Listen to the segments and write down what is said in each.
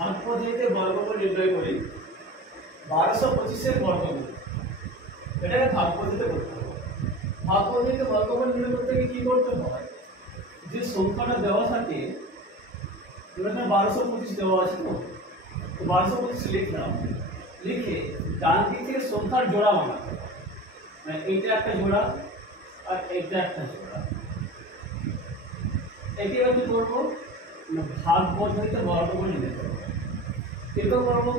ভাগ পদ্ধতিতে বর্গমূল নির্ণয় করি 1225 এর বর্গমূল। এটাকে ভাগ পদ্ধতিতে করতে হবে। ভাগ পদ্ধতিতে বর্গমূল নির্ণয় করতে গিয়ে কি করতে হয়, যে সংখ্যাটা দেওয়া থাকে, এখানে 1225 দেওয়া আছে, তো 1225 লিখলাম, লিখে ডান দিক থেকে সংখ্যার জোড়া বানাতে হবে। মানে এইটা একটা জোড়া আর এইটা একটা জোড়া। একে এবার কি করবো, ভাগ পদ্ধতিতে বর্গমূল নির্ণয় করবো। কিরকম করবো,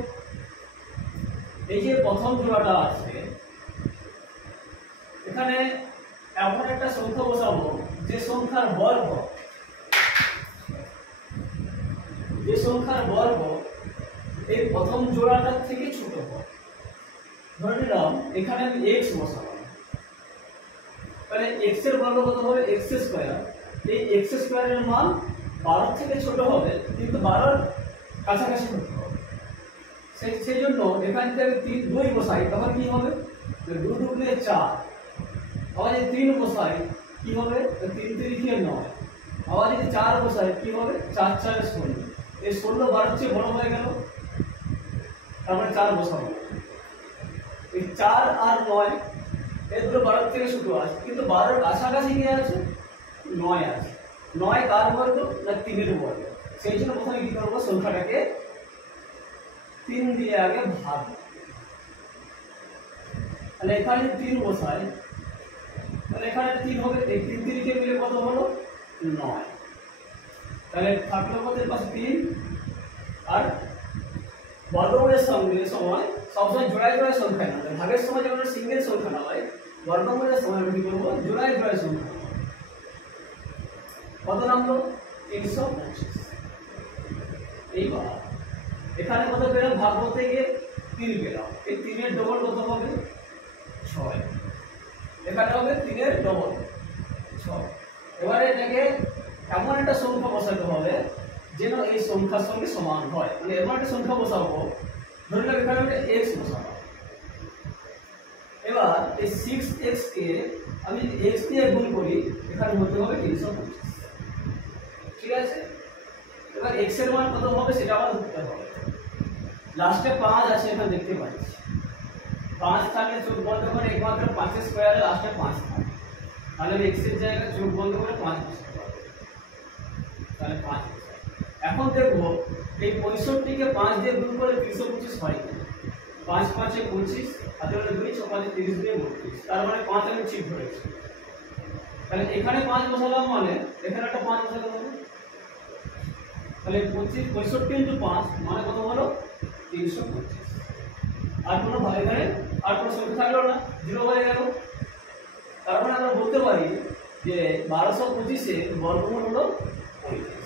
এই যে প্রথম জোড়াটা আছে, এখানে এমন একটা সংখ্যা বসাবো যে সংখ্যার বর্গ, এই প্রথম জোড়াটার থেকে ছোট হয়। ধরে নিলাম এখানে আমি x বসালাম, তাহলে x এর বর্গ কত হবে, x স্কয়ার। এই x স্কয়ারের মান 12 থেকে ছোট হবে, কিন্তু 12 কাছাকাছি হতে হবে। সেই জন্য এখান থেকে 2 বসাই, তখন কি হবে, 2 দুগুণে 4। আবার যদি 3 বসাই কি হবে, 3 3 9। আবার যদি 4 বসাই কি হবে, 4 4 16। এই 16 12 চেয়ে বড় হয়ে গেল, তারপরে 4 বসাবো। এই 4 আর 9 এই দুটো 12 থেকে ছোট আছে, কিন্তু 12 কাছাকাছি কি আছে, 9 আছে। 9 কার বর্গ না 3 এর বর্গ। সেই জন্য প্রথমে কি করবো, সংখ্যাটাকে 3 দিয়ে আগে ভাগ। তাহলে এখানে 3 বসাই, তাহলে এখানে 3 হবে, এই 3 3 কে মিলে কত হলো, 9। তাহলে থাকলো কত, এর পাশে 3। আর বর্গমূলের সঙ্গে সময় সবসময় জোড়ায় জোড়ায় সংখ্যা না, ভাগের সময় যখন সিঙ্গেল সংখ্যা না হয়, বর্গমূলের সময় আমি কি করবো, জোড়ায় জোড়ায় সংখ্যা। কত নামলো, 325। এইবার এখানে কত পেলাম, ভাগ করতে গিয়ে 3 পেলাম। এই 3 এর ডবল কত হবে, 6। এখানে হবে 3 এর ডবল 6। এবারে এটাকে এমন একটা সংখ্যা বসাতে হবে যেন এই সংখ্যার সঙ্গে সমান হয়। মানে এমন একটা সংখ্যা বসাবো, ধরে নাও এখানে একটা x বসাবো। এবার এই 6x কে আমি যদি x দিয়ে গুণ করি, এখানে হতে হবে 325। ঠিক আছে, এবার x এর মান কত হবে সেটা আবার ধরতে হবে। লাস্টে 5 আছে, এখানে দেখতে পাচ্ছি 5 থাকে, চোখ বন্ধ করে একমাত্র 5 এর স্কয়ারে লাস্টে 5 থাকে। তাহলে আমি x এর জায়গায় চোখ বন্ধ করে 5 বসাতে পারবো। তাহলে 5। এখন দেখবো এই 65 কে 5 দিয়ে গুণ করে 325 হয়। 5 5 এ 25, হাতে হলো 2, 6 5 30 দিয়ে 32। তার মানে 5 আমি ঠিক ধরেছি। তাহলে এখানে 5 বসালাম, মানে এখানে একটা 5 বসাতে হবে। তাহলে 65 ইনটু 5 মানে কত হলো, 325। আর কোনো এখানে আর কোনো সংখ্যা থাকলো না, 0 হয়ে গেল। তার মানে আমরা বলতে পারি যে 1225 এর বর্গমূল হলো 35।